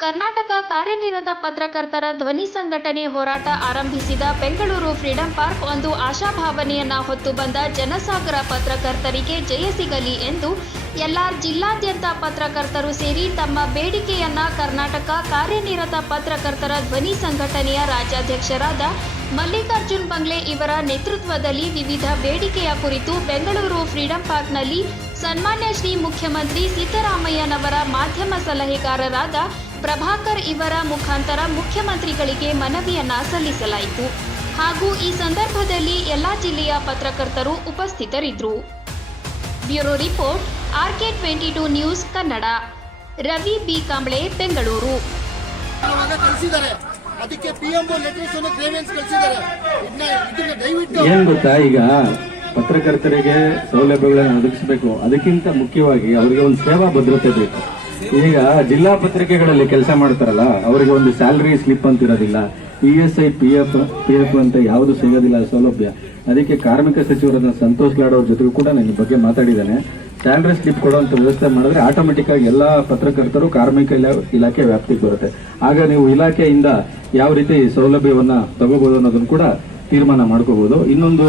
ಕರ್ನಾಟಕ ಕಾರ್ಯನಿರತ ಪತ್ರಕರ್ತರ ಧ್ವನಿ ಸಂಘಟನೆ ಹೋರಾಟ ಆರಂಭಿಸಿದ ಬೆಂಗಳೂರು ಫ್ರೀಡಂ ಪಾರ್ಕ್ ಒಂದು ಆಶಾಭಾವನೆಯನ್ನ ಹೊತ್ತು ಬಂದ ಜನಸಾಗರ ಪತ್ರಕರ್ತರಿಗೆ ಜಯ ಸಿಗಲಿ ಎಂದು ಎಲ್ಲ ಜಿಲ್ಲಾದ್ಯಂತ ಪತ್ರಕರ್ತರು ಸೇರಿ ತಮ್ಮ ಬೇಡಿಕೆಯನ್ನ ಕರ್ನಾಟಕ ಕಾರ್ಯನಿರತ ಪತ್ರಕರ್ತರ ಧ್ವನಿ ಸಂಘಟನೆಯ ರಾಜ್ಯಾಧ್ಯಕ್ಷರಾದ ಮಲ್ಲಿಕಾರ್ಜುನ್ ಬಂಗ್ಲೆ ಇವರ ನೇತೃತ್ವದಲ್ಲಿ ವಿವಿಧ ಬೇಡಿಕೆಯ ಕುರಿತು ಬೆಂಗಳೂರು ಫ್ರೀಡಂ ಪಾರ್ಕ್ನಲ್ಲಿ ಸನ್ಮಾನ್ಯ ಶ್ರೀ ಮುಖ್ಯಮಂತ್ರಿ ಸಿದ್ದರಾಮಯ್ಯನವರ ಮಾಧ್ಯಮ ಸಲಹೆಗಾರರಾದ ಪ್ರಭಾಕರ್ ಇವರ ಮುಖಾಂತರ ಮುಖ್ಯಮಂತ್ರಿಗಳಿಗೆ ಮನವಿಯನ್ನ ಸಲ್ಲಿಸಲಾಯಿತು. ಹಾಗೂ ಈ ಸಂದರ್ಭದಲ್ಲಿ ಎಲ್ಲಾ ಜಿಲ್ಲೆಯ ಪತ್ರಕರ್ತರು ಉಪಸ್ಥಿತರಿದ್ದರು. Bureau report, RK twenty two news Kannada. Ravi B Kamble, Bengaluru. ಅದಕ್ಕೆ ಲೆಟರ್ಸ್ ಅನ್ನು ಗ್ರೇವೆನ್ಸ್ ಕಳಿಸಿದ್ದಾರೆ. ಏನ್ ಗೊತ್ತಾ? ಈಗ ಪತ್ರಕರ್ತರಿಗೆ ಸೌಲಭ್ಯಗಳನ್ನು ಒದಗಿಸಬೇಕು. ಅದಕ್ಕಿಂತ ಮುಖ್ಯವಾಗಿ ಅವರಿಗೆ ಒಂದು ಸೇವಾ ಭದ್ರತೆ ಬೇಕು. ಈಗ ಜಿಲ್ಲಾ ಪತ್ರಿಕೆಗಳಲ್ಲಿ ಕೆಲಸ ಮಾಡ್ತಾರಲ್ಲ, ಅವರಿಗೆ ಒಂದು ಸ್ಯಾಲರಿ ಸ್ಲಿಪ್ ಅಂತ ಇರೋದಿಲ್ಲ. E S I P F P F ಅಂತ ಯಾವುದು ಸಿಗೋದಿಲ್ಲ ಸೌಲಭ್ಯ. ಅದಕ್ಕೆ ಕಾರ್ಮಿಕ ಸಚಿವರಾದ ಸಂತೋಷ್ ಲಾಡ್ ಅವ್ರ ಜೊತೆಗೂ ಕೂಡ ನಾನು ಈ ಬಗ್ಗೆ ಮಾತಾಡಿದ್ದೇನೆ. ಸ್ಯಾಲರಿ ಸ್ಲಿಪ್ ಕೊಡುವಂತ ವ್ಯವಸ್ಥೆ ಮಾಡಿದ್ರೆ ಆಟೋಮೆಟಿಕ್ ಆಗಿ ಎಲ್ಲಾ ಪತ್ರಕರ್ತರು ಕಾರ್ಮಿಕ ಇಲಾ- ಇಲಾಖೆ ವ್ಯಾಪ್ತಿಗೆ ಬರುತ್ತೆ. ಆಗ ನೀವು ಇಲಾಖೆಯಿಂದ ಯಾವ ರೀತಿ ಸೌಲಭ್ಯವನ್ನ ತಗೋಬಹುದು ಅನ್ನೋದನ್ನು ಕೂಡ ತೀರ್ಮಾನ ಮಾಡ್ಕೋಬಹುದು ಇನ್ನೊಂದು,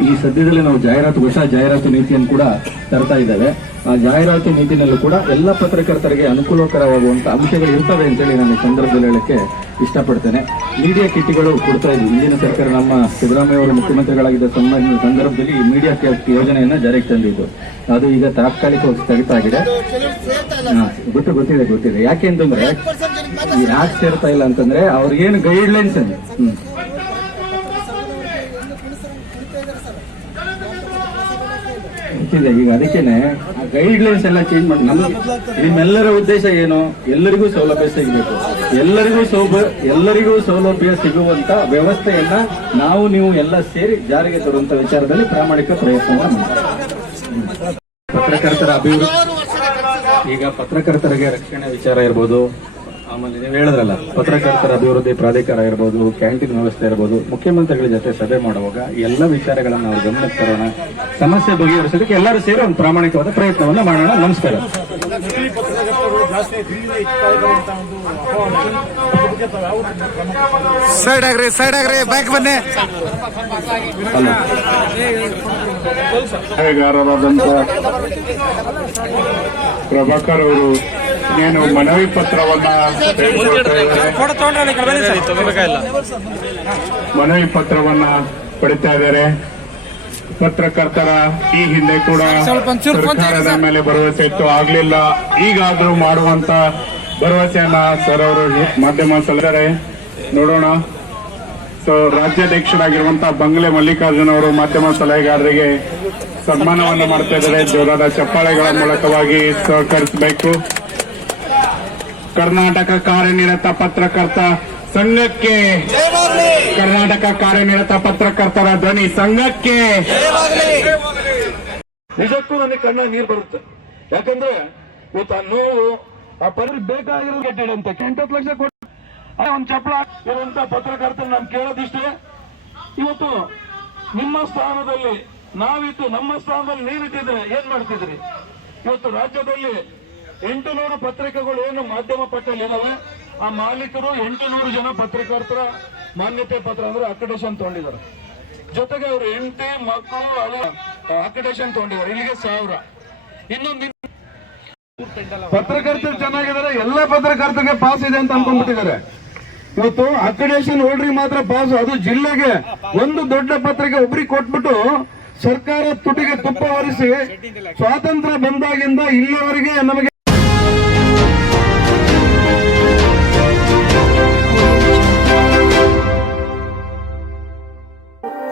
ಈ ಸದ್ಯದಲ್ಲಿ ನಾವು ಜಾಹೀರಾತು, ಹೊಸ ಜಾಹೀರಾತು ನೀತಿಯನ್ನು ಕೂಡ ತರ್ತಾ ಇದ್ದೇವೆ. ಆ ಜಾಹೀರಾತು ನೀತಿನಲ್ಲೂ ಕೂಡ ಎಲ್ಲ ಪತ್ರಕರ್ತರಿಗೆ ಅನುಕೂಲಕರವಾಗುವಂತ ಅಂಶಗಳು ಇರ್ತವೆ ಅಂತೇಳಿ ನಾನು ಸಂದರ್ಭದಲ್ಲಿ ಹೇಳಕ್ಕೆ ಇಷ್ಟಪಡ್ತೇನೆ. ಮೀಡಿಯಾ ಕಿಟ್ಗಳು ಕೊಡ್ತಾ ಇದ್ವಿ. ಹಿಂದಿನ ಸರ್ಕಾರ ನಮ್ಮ ಸಿದ್ದರಾಮಯ್ಯ ಅವರು ಮುಖ್ಯಮಂತ್ರಿಗಳಾಗಿದ್ದ ಸಂದರ್ಭದಲ್ಲಿ ಮೀಡಿಯಾ ಕಿಟ್ ಯೋಜನೆಯನ್ನು ಜಾರಿಗೆ ತಂದಿದ್ದು. ಅದು ಈಗ ತಾತ್ಕಾಲಿಕವಾಗಿ ಸ್ಥಗಿತ ಆಗಿದೆ. ಗೊತ್ತು, ಗೊತ್ತಿದೆ ಗೊತ್ತಿದೆ. ಯಾಕೆ ಅಂತಂದ್ರೆ ಯಾಕೆ ಸೇರ್ತಾ ಇಲ್ಲ ಅಂತಂದ್ರೆ ಅವ್ರಿಗೇನು ಗೈಡ್ ಲೈನ್ಸ್ ಹ್ಮ್. ಗೊತ್ತಿದೆ ಈಗ ಅದಕ್ಕೇನೆ ಗೈಡ್ ಲೈನ್ಸ್ ಎಲ್ಲ ಚೇಂಜ್ ಮಾಡಿ, ನಮಗೆ ನಿಮ್ಮೆಲ್ಲರ ಉದ್ದೇಶ ಏನು? ಎಲ್ಲರಿಗೂ ಸೌಲಭ್ಯ ಸಿಗಬೇಕು. ಎಲ್ಲರಿಗೂ ಸೌಭ ಎಲ್ಲರಿಗೂ ಸೌಲಭ್ಯ ಸಿಗುವಂತ ವ್ಯವಸ್ಥೆಯನ್ನ ನಾವು, ನೀವು ಎಲ್ಲ ಸೇರಿ ಜಾರಿಗೆ ತರುವಂತ ವಿಚಾರದಲ್ಲಿ ಪ್ರಾಮಾಣಿಕ ಪ್ರಯತ್ನ. ಪತ್ರಕರ್ತರ ಅಭಿವೃದ್ಧಿ. ಈಗ ಪತ್ರಕರ್ತರಿಗೆ ರಕ್ಷಣೆ ವಿಚಾರ ಇರ್ಬೋದು. ಆಮೇಲೆ ನೀವು ಹೇಳಿದ್ರಲ್ಲ ಪತ್ರಕರ್ತರ ಅಭಿವೃದ್ಧಿ ಪ್ರಾಧಿಕಾರ ಇರ್ಬೋದು ಕ್ಯಾಂಟೀನ್ ವ್ಯವಸ್ಥೆ ಇರ್ಬೋದು ಮುಖ್ಯಮಂತ್ರಿಗಳ ಜೊತೆ ಸಭೆ ಮಾಡುವಾಗ ಎಲ್ಲ ವಿಚಾರಗಳನ್ನು ಅವರು ಗಮನಕ್ಕೆ ತರೋಣ ಸಮಸ್ಯೆ ಬಗೆಹರಿಸೋದಕ್ಕೆ ಎಲ್ಲರೂ ಸೇರಿ ಒಂದು ಪ್ರಾಮಾಣಿಕವಾದ ಪ್ರಯತ್ನವನ್ನು ಮಾಡೋಣ. ನಮಸ್ಕಾರ. ಸೈಡ್ ಆಗ್ರಿ ಸೈಡ್ ಆಗ್ರಿ ಬ್ಯಾಕ್ ಬನ್ನಿ. ಸಲಹೆಗಾರರಾದಂತ ಪ್ರಭಾಕರ್ ಅವರು ಏನು ಮನವಿ ಪತ್ರವನ್ನ ಮನವಿ ಪತ್ರವನ್ನ ಪಡಿತಾ ಇದ್ದಾರೆ. ಪತ್ರಕರ್ತರ ಈ ಹಿಂದೆ ಕೂಡ ಸರ್ಕಾರದ ಮೇಲೆ ಭರವಸೆ ಇತ್ತು. ಆಗ್ಲಿಲ್ಲ. ಈಗಾದ್ರೂ ಮಾಡುವಂತ ಭರವಸೆಯನ್ನ ಸರ್ ಅವರು ಮಾಧ್ಯಮ ಸಲ್ಲಿದ್ದಾರೆ ನೋಡೋಣ. ಸೊ ರಾಜ್ಯಾಧ್ಯಕ್ಷರಾಗಿರುವಂತಹ ಬಂಗ್ಲೆ ಮಲ್ಲಿಕಾರ್ಜುನ್ ಅವರು ಮಾಧ್ಯಮ ಸಲಹೆಗಾರರಿಗೆ ಸನ್ಮಾನವನ್ನು ಮಾಡ್ತಾ ಇದ್ದಾರೆ. ಜೋರಾದ ಚಪ್ಪಾಳೆಗಳ ಮೂಲಕವಾಗಿ ಸಹಕರಿಸಬೇಕು. ಕರ್ನಾಟಕ ಕಾರ್ಯನಿರತ ಪತ್ರಕರ್ತ ಸಂಘಕ್ಕೆ. ಕರ್ನಾಟಕ ಕಾರ್ಯನಿರತ ಪತ್ರಕರ್ತರ ಧ್ವನಿ ಸಂಘಕ್ಕೆ. ನಿಜಕ್ಕೂ ನನಗೆ ಕಣ್ಣ ನೀರು ಬರುತ್ತೆ. ಯಾಕಂದ್ರೆ ಇವತ್ತು ಆ ನೋವು, ಆ ಪರಿ ಬೇಕಾಗಿರೋ ಕಟ್ಟಡ ಅಂತ ಎಂಟತ್ತು ಲಕ್ಷ ಕೊಟ್ಟು ಒಂದು ಚಪ್ಪಳ ಇರುವಂತ ಪತ್ರಕರ್ತರು ನಾನು ಕೇಳೋದಿಷ್ಟೇ, ಇವತ್ತು ನಿಮ್ಮ ಸ್ಥಾನದಲ್ಲಿ ನಾವಿತ್ತು ನಮ್ಮ ಸ್ಥಾನದಲ್ಲಿ ನೀರಿಟ್ಟಿದ್ರೆ ಏನ್ ಮಾಡ್ತಿದ್ರಿ? ಇವತ್ತು ರಾಜ್ಯದಲ್ಲಿ ಎಂಟು ನೂರು ಪತ್ರಿಕೆಗಳು ಏನು ಮಾಧ್ಯಮ ಪಟ್ಟಲ್ಲಿ ಇದಾವೆ? ಆ ಮಾಲೀಕರು ಎಂಟು ನೂರು ಜನ ಪತ್ರಿಕರ್ತರ ಮಾನ್ಯತೆ ಪತ್ರ ಅಂದ್ರೆ ಅಕಡೇಶನ್ ತಗೊಂಡಿದ್ದಾರೆ. ಜೊತೆಗೆ ಅವರು ಹೆಂಡತಿ, ಮಕ್ಕಳು ಅಕ್ರಿಡೇಷನ್ ತಗೊಂಡಿದ್ದಾರೆ. ಇಲ್ಲಿಗೆ ಸಾವಿರ. ಇನ್ನೊಂದು ಪತ್ರಕರ್ತರು ಚೆನ್ನಾಗಿದ್ದಾರೆ, ಎಲ್ಲ ಪತ್ರಕರ್ತರಿಗೆ ಪಾಸ್ ಇದೆ ಅಂತ ಅನ್ಕೊಂಡ್ಬಿಟ್ಟಿದ್ದಾರೆ. ಇವತ್ತು ಅಕಡೇಶನ್ ಹೋಲ್ಡ್ರಿಗೆ ಮಾತ್ರ ಪಾಸ್ ಅದು ಜಿಲ್ಲೆಗೆ ಒಂದು ದೊಡ್ಡ ಪತ್ರಿಕೆ ಒಬ್ರಿಗೆ ಕೊಟ್ಬಿಟ್ಟು ಸರ್ಕಾರ ತುಟಿಗೆ ತುಪ್ಪ ಹೊರಿಸಿ ಸ್ವಾತಂತ್ರ್ಯ ಬಂದಾಗಿಂದ ಇಲ್ಲಿವರೆಗೆ ನಮಗೆ